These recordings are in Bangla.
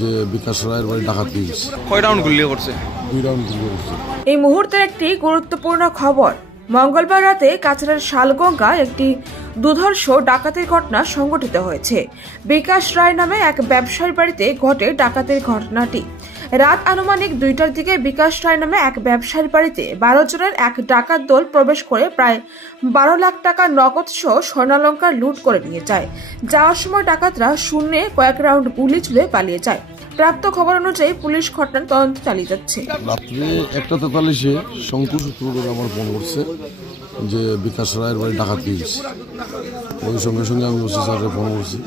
যে বিকাশ রায়ের বাড়ি ডাকাতি হয়েছে। কয় রাউন্ড গুলি করছে? 2 রাউন্ড গুলি করছে। এই মুহূর্তের একটি গুরুত্বপূর্ণ খবর। মঙ্গলবার রাতে কাছাড়ের শালগঙ্গা একটি দুর্ধর্ষ ডাকাতির ঘটনা সংঘটিত হয়েছে। বিকাশ রায় নামে এক ব্যবসায়ীর বাড়িতে ঘটে ডাকাতির ঘটনাটি। রাত আনুমানিক 2টার দিকে বিকাশ রায় নামে এক ব্যবসায়ীর বাড়িতে 12 জনের এক ডাকাত দল প্রবেশ করে প্রায় 12 লাখ টাকা নগদ সহ স্বর্ণালঙ্কার লুট করে নিয়ে যায়। যাওয়ার সময় ডাকাতরা শূন্যে কয়েক রাউন্ড গুলি ছুড়ে পালিয়ে যায়। প্রাপ্ত খবর অনুযায়ী পুলিশ ঘটনার তদন্ত চালিয়ে যাচ্ছে। রাত্রে 1:43-এ শঙ্কু সূত্র আমার ফোন করছে যে বিকাশ রায়ের বাড়ি ডাকাতি হয়েছে। ওই সঙ্গে সঙ্গে আমি ওসি স্যারের ফোন করছি।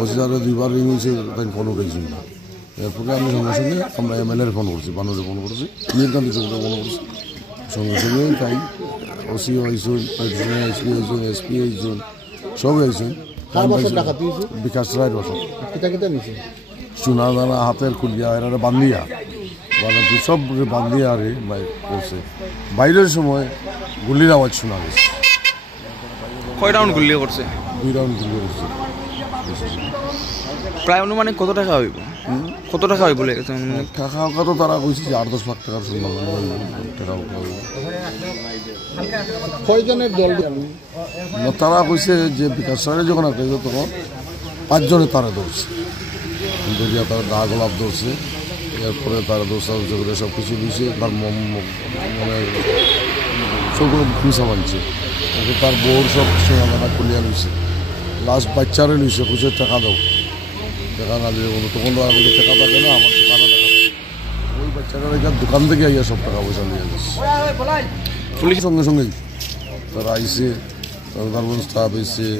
ওসি স্যারের 2বার রিং হয়েছে, তাই ফোন উঠেছি না। এরপরে আমি সঙ্গে সঙ্গে আমরা MLA-র ফোন করছি, বানুরে ফোন করছি, মিরকান্তি চৌধুরী ফোন করছি। সঙ্গে সঙ্গে তাই ওসি হয়েছেন, এসপি হয়েছেন, SP হয়েছেন, সব হয়েছেন। বিকাশ রায়ের বছর চুনা দানা হাতের খুলিয়া এরা বান্ধিয়া সব বান্ধিয়া আরে করছে। বাইরের সময় গুলির আওয়াজ শোনা গেছে। কয় রাউন্ড গুলি করছে? 2 রাউন্ড গুলি করছে। প্রায় অনুমানিক কত টাকা হইব? কত টাকা হইব বলে গেছে? টাকা তো তারা কইছে যে 8-10 লাখ টাকার শুনলাম টাকা। কয়জনের দল? তারা কইছে যে বিকাশ সাহেব যখন একটা তখন 5 জনে তারা ধরছে। দরিয়া তারা দা গোলাপ ধরছে। এরপরে তারা দোষা করে সব কিছু দিয়েছে। তার মানে সবগুলো খুঁজা মানছে। তার বউর সব সোনাদানা খুলিয়া লইছে। লাস্ট বাচ্চারে লইছে, খুঁজে টাকা দাও, টাকা না দিলে বলো তখন তো আর টাকা থাকে না, আমার দোকানে টাকা। ওই বাচ্চাটা দোকান থেকে আইয়া সব টাকা পয়সা নিয়ে যাচ্ছে। পুলিশের সঙ্গে সঙ্গেই তারা আইসে, তারপর স্টাফ এসে,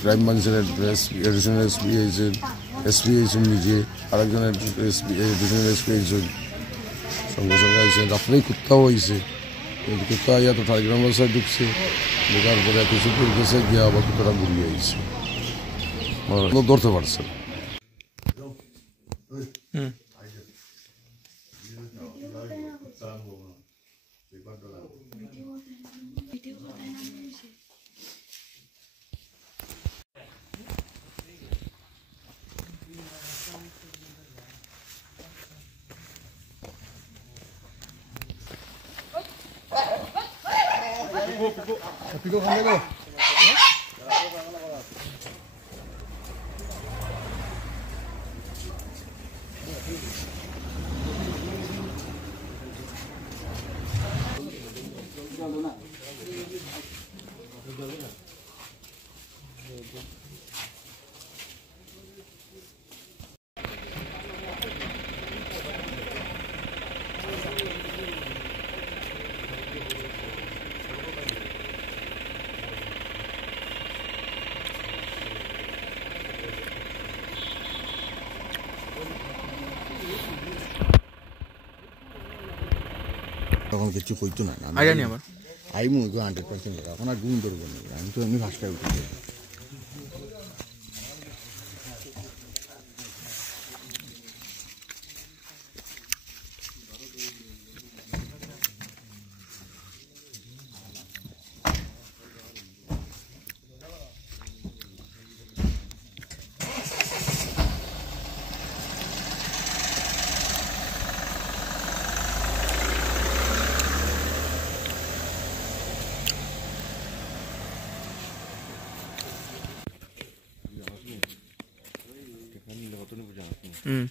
ক্রাইম ব্রাঞ্চের এডিশনাল SP হয়েছেন, SP হয়েছেন নিজে, আরেকজন এডিশনাল SP হয়েছেন। সঙ্গে সঙ্গে আইসে, রাত্রেই কুত্তাও হয়েছে। কুত্তা আইয়া তো টাইগ্রাম বাসায় ঢুকছে, ঢোকার পরে কিছু গেছে গিয়ে আবার কুত্তাটা ঘুরিয়ে আইছে, ধরতে পারছে। Pico Camelo. তখন কিছু কইতো না, আই মু 100% এখন আর গুণ ধরবো না। আমি তো এমনি ফার্স্টে উঠেছি। হুম।